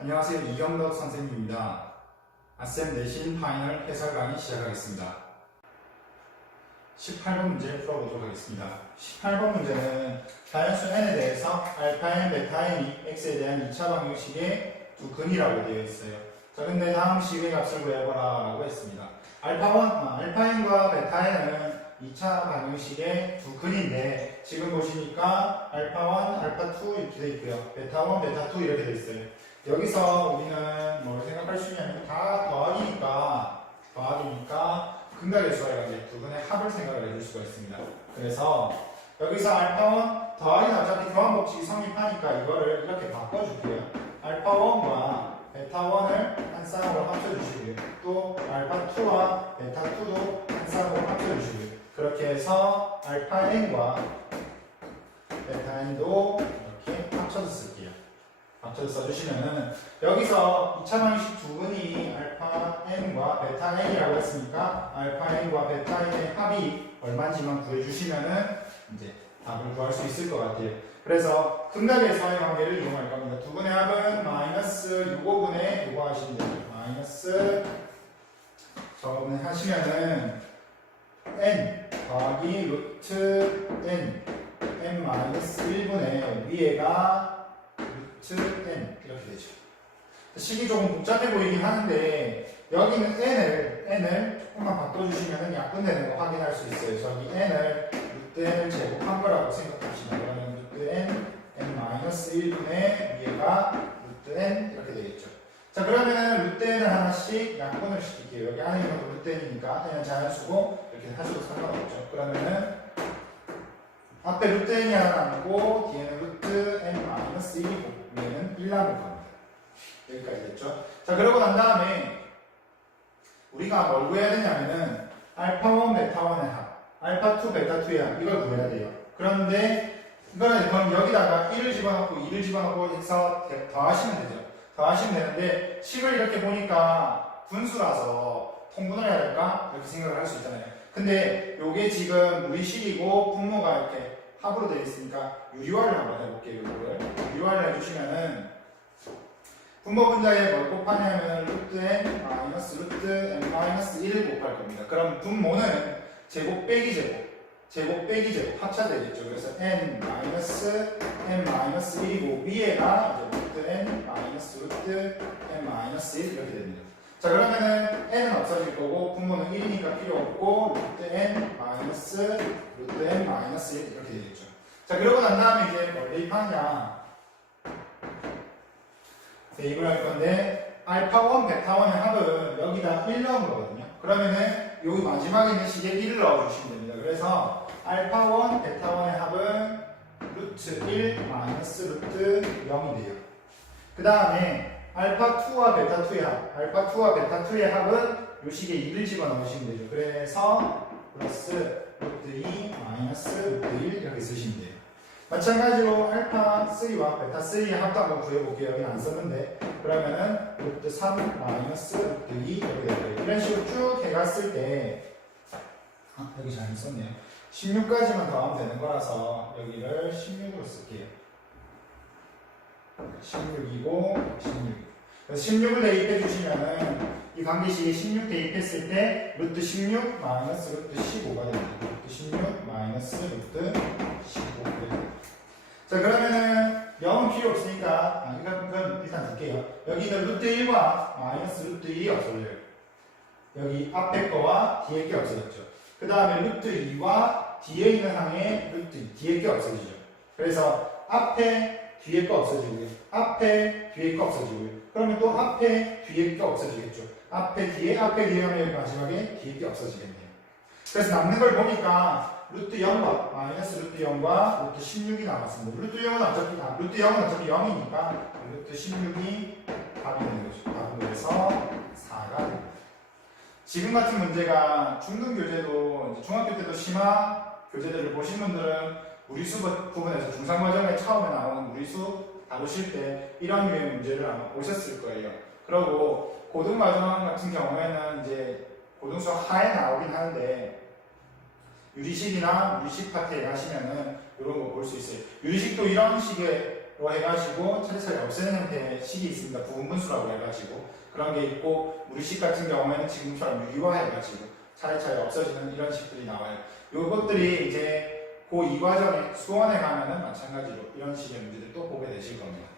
안녕하세요. 이경덕 선생님입니다. 아셈 내신 파이널 해설 강의 시작하겠습니다. 18번 문제 풀어보도록 하겠습니다. 18번 문제는 자연수 n에 대해서 알파인, 베타인이 x에 대한 2차 방정식의 두 근이라고 되어 있어요. 자, 근데 다음 식의 값을 구해보라 라고 했습니다. 알파1, 아, 알파인과 베타인은 2차 방정식의 두 근인데 지금 보시니까 알파1, 알파2 이렇게 되어 있고요. 베타1, 베타2 이렇게 되어 있어요. 여기서 우리는 뭘 생각할 수 있냐면 다 더하기니까 더하기니까 근각의 수가 이제 두 분의 합을 생각을 해줄 수가 있습니다. 그래서 여기서 알파1 더하기는 어차피 교환 법칙이 성립하니까 이거를 이렇게 바꿔줄게요. 알파1과 베타1을 한 쌍으로 합쳐주시고요. 또 알파2와 베타2도 한 쌍으로 합쳐주시고요. 그렇게 해서 알파-n과 베타-n도 이렇게 합쳐서 쓸게요. 합쳐서 써주시면은 여기서 2차 방식 두 분이 알파 n과 베타 n이라고 했으니까 알파 n과 베타 n의 합이 얼마인지만 구해주시면은 이제 답을 구할 수 있을 것 같아요. 그래서 근각의 서의 관계를 이용할 겁니다. 두 분의 합은 마이너스 6호분의 요거 하시면 돼요. 마이너스 저분에 하시면은 n 더하기 루트 n n 마이너스 1분의 위에가 되죠. 식이 조금 복잡해 보이긴 하는데 여기는 n을 n을 조금만 바꿔주시면 약분되는 거 확인할 수 있어요. 저기 n을 루트 n을 제곱한 거라고 생각합시다. 그러면 루트 n n 마이너스 1분의 위에가 루트 n 이렇게 되겠죠. 자 그러면 루트 n을 하나씩 약분을 시킬게요. 여기 안에 있는 거 루트 n이니까 n은 자연수고 이렇게 하셔도 상관없죠. 그러면은 앞에 루트 n이 하나 남고 뒤에는 루트 n 마이너스 1이고 위에는 1 남을 겁니다. 여기까지 됐죠? 자 그러고 난 다음에 우리가 뭘 구해야 되냐면은 알파1 베타1의 합 알파2 베타2의 합 이걸 구해야 돼요. 그런데 이거는 그럼 여기다가 1을 집어넣고 2를 집어넣고 해서 더하시면 되죠. 더하시면 되는데 식을 이렇게 보니까 분수라서 통분을 해야 될까? 이렇게 생각을 할 수 있잖아요. 근데 요게 지금 우리 식이고 분모가 이렇게 합으로 되어 있으니까 유리화를 한번 해볼게요. 이거를 유리화를 해주시면은 분모 분자에 뭘 곱하냐면 루트 n 마이너스 루트 n 마이너스 1을 곱할 겁니다. 그럼 분모는 제곱 빼기 제곱 제곱 빼기 제곱 합차되겠죠. 그래서 n 마이너스 n 마이너스 1이고 위에가 루트 n 마이너스 루트 n 마이너스 1 이렇게 됩니다. 자 그러면은 n은 없어질 거고 분모는 1이니까 필요 없고 루트 n 마이너스 루트 n 마이너스 1 이렇게 되겠죠. 자 그러고 난 다음에 이제 뭘 대입하냐 대입을 할 건데 알파 1 베타 1의 합은 여기다 1 넣은 거거든요. 그러면은 여기 마지막에 있는 식에 1을 넣어주시면 됩니다. 그래서 알파 1 베타 1의 합은 루트 1 마이너스 루트 0이 돼요. 그 다음에 알파 2와 베타 2의 합, 알파 2와 베타 2의 합은 요 식에 2를 집어넣으시면 되죠. 그래서 플러스 루트 2 마이너스 루트 1 이렇게 쓰시면 돼요. 마찬가지로 알파 3와 베타 3의 합도 한번 구해볼게요. 여기 안 썼는데 그러면은 루트 3 마이너스 루트 2 이렇게 되고요. 이런 식으로 쭉 해갔을 때 아, 여기 잘못 썼네요. 16까지만 더하면 되는 거라서 여기를 16으로 쓸게요. 16이고 16. 그래서 16을 대입해 주시면은 이 관계식에 16 대입했을 때 루트 16 마이너스 루트 15가 됩니다. 루트 16 마이너스 루트 15. 자 그러면은 0은 필요 없으니까 아, 이건, 이건 일단 둘게요. 여기는 루트 1과 마이너스 루트 1이 없어져요. 여기 앞에 거와 뒤에 게 없어졌죠. 그 다음에 루트 2와 뒤에 있는 항에 루트 2, 뒤에 게 없어지죠. 그래서 앞에 뒤에 거 없어지고요. 앞에 뒤에 거 없어지고요. 그러면 또 앞에 뒤에 거 없어지겠죠. 앞에 뒤에 앞에 뒤에 하면 마지막에 뒤에 게 없어지겠네요. 그래서 남는 걸 보니까 루트 0과 마이너스 루트 0과 루트 16이 남았습니다. 루트 0은 어차피 다, 루트 0은 어차피 0이니까 루트 16이 답이 되는 거죠. 답은 그래서 4가 됩니다. 지금 같은 문제가 중등 교재도 중학교 때도 심화 교재들을 보신 분들은 무리수 부분에서 중상 과정에 처음에 나오는 무리수 다루실 때 1학기의 문제를 아마 보셨을 거예요. 그리고 고등 마지막 같은 경우에는 이제 고등수학 하에 나오긴 하는데 유리식이나 유리식 파트에 가시면은 이런 거 볼 수 있어요. 유리식도 이런 식으로 해가지고 차례차례 없애는 형태의 식이 있습니다. 부분분수라고 해가지고 그런 게 있고 무리식 같은 경우에는 지금처럼 유리화해가지고 차례차례 없어지는 이런 식들이 나와요. 요것들이 이제 그 고2 과정에 수원에 가면은 마찬가지로 이런 식의 문제들 또 보게 되실 겁니다.